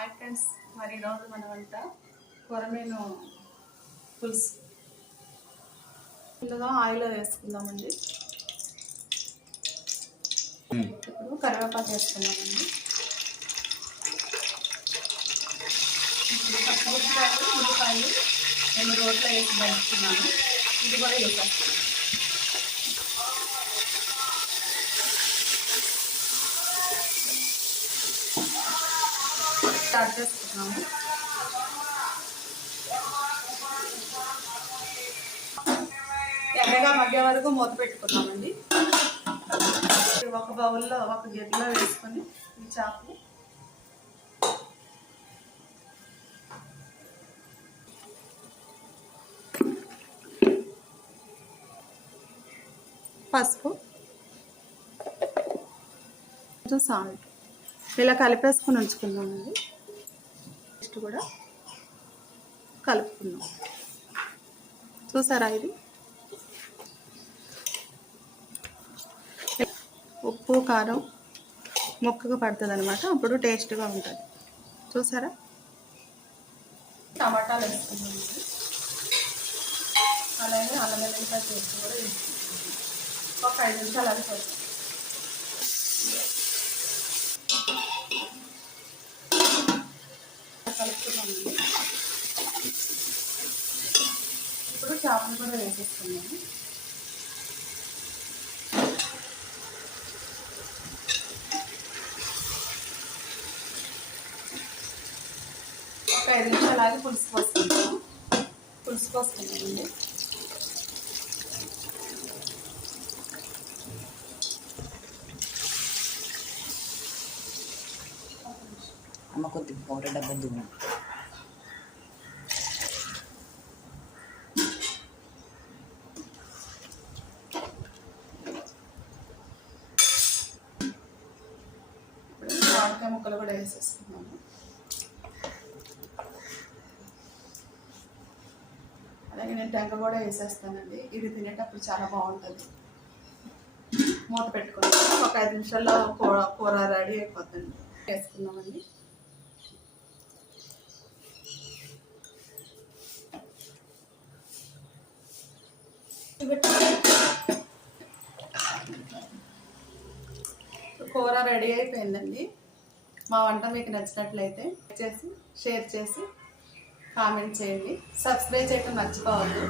Hi friends మరి ఈరోజు మన వంట కొరమేను పులుసు. ఇందులో ఆయిల్ వేసుకుందామండి. ఇప్పుడు కరివేపాకు వేసుకుందామండి. ఉల్లిపాయలు రెండు రోట్లో వేసి దంచుకున్నాను ఇది కూడా వేసేస్తాను. స్టార్ట్ చేసుకున్నాము ఎర్రగా మధ్య వరకు మూత పెట్టుకున్నామండి ఒక బౌల్లో ఒక గిన్నెలో వేసుకొని ఈ చాపు పసుపు. కొంచెం సాల్ట్ ఇలా కలిపేసుకొని ఉంచుకుందామండి. పేస్ట్ కూడా కలుపుకున్నాం చూసారా ఇది? ఉప్పు కారం ముక్కగా పడుతుంది అనమాట అప్పుడు టేస్ట్గా ఉంటుంది. చూసారా? టమాటాలు వేసుకుందామండి అలాగే అల్లం వెల్లిపాయ పేస్ట్ కూడా వేసుకుంటాం ఒక ఐదు నిమిషాలు అది పడుతుంది ఇప్పుడు చేపలు కూడా వేసేస్తున్నాము ఒక ఐదు నిమిషాలు ఆగి పులుసు పోసుకుంటాము పులుసు పోసుకుంటామండి అమ్మ కొద్దిగా పౌడర్ డబ్బా దూరం మామిడికాయ ముక్కలు కూడా వేసేస్తున్నాము అలాగే నేను టెంక కూడా వేసేస్తానండి. ఇది తినేటప్పుడు చాలా బాగుంటుంది. మూత పెట్టుకుని ఒక ఐదు నిమిషాల్లో కూర కూర రెడీ అయిపోతుంది. వేసుకున్నామండి కూర రెడీ అయిపోయిందండి. మా వంట మీకు నచ్చినట్లయితే చేసి షేర్ చేసి కామెంట్ చేయండి. సబ్స్క్రైబ్ చేయడం మర్చిపోవద్దు.